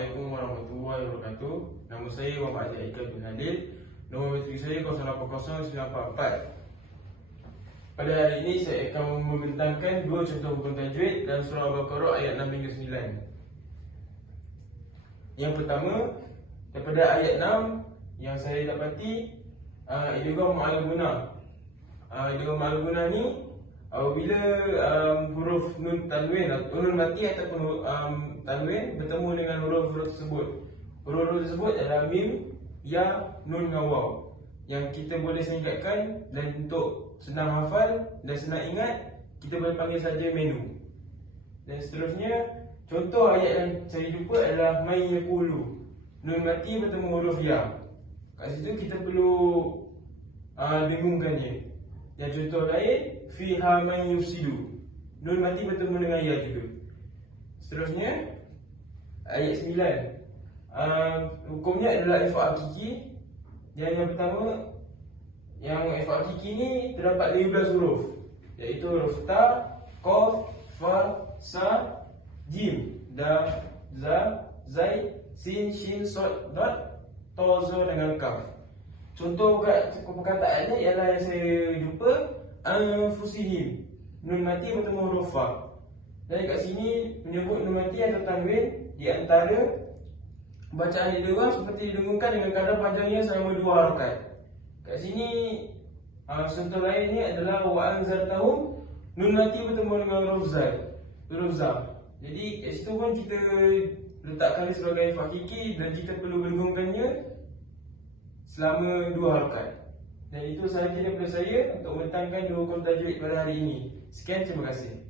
Assalamualaikum warahmatullahi wabarakatuh. Nama saya Muhammad Aidil bin Halil. Nombor matrik saya 080944. Pada hari ini saya akan membentangkan dua contoh hukum tajwid dalam surah Al-Baqarah ayat 6 hingga 9. Yang pertama, daripada ayat 6 yang saya dapati, idgham ma'al gunah. Idgham ma'al gunah ni apabila huruf nun tanwin atau nun mati ataupun tanwin bertemu dengan huruf-huruf tersebut. Huruf-huruf tersebut adalah mim, ya, nun dengan waw, yang kita boleh singkatkan, dan untuk senang hafal dan senang ingat kita boleh panggil saja menu. Dan seterusnya, contoh ayat yang saya jumpa adalah may yaqulu. Nun mati bertemu huruf ya. Kat situ kita perlu dengungkannya. Dan contoh lain, fiha man yufsidu. Nun mati bertemu dengan ya juga. Seterusnya, ayat 9. Hukumnya adalah ifa hakiki. Dan yang pertama, yang ifa hakiki ni terdapat 15 huruf, iaitu huruf ta, qaf, fa, sa, jim, dal, za, zai, sin, shin, sod, dot, ta, za dengan kaf. Contoh perkataannya ialah yang saya jumpa, anfusihim. Nun mati bertemu huruf fa. Dan kat sini menyebut nun mati atau tanwin di antara bacaan idgham seperti didengungkan dengan kadar panjangnya selama 2 harakat. Kat sini contoh lainnya adalah wa anzartahum. Nun mati bertemu dengan huruf za. Jadi kat situ pun kita letakkan dia sebagai hakiki dan kita perlu berdengungkannya selama 2 harakat. Dan itu sahaja daripada saya untuk membentangkan 2 hukum tajwid pada hari ini. Sekian, terima kasih.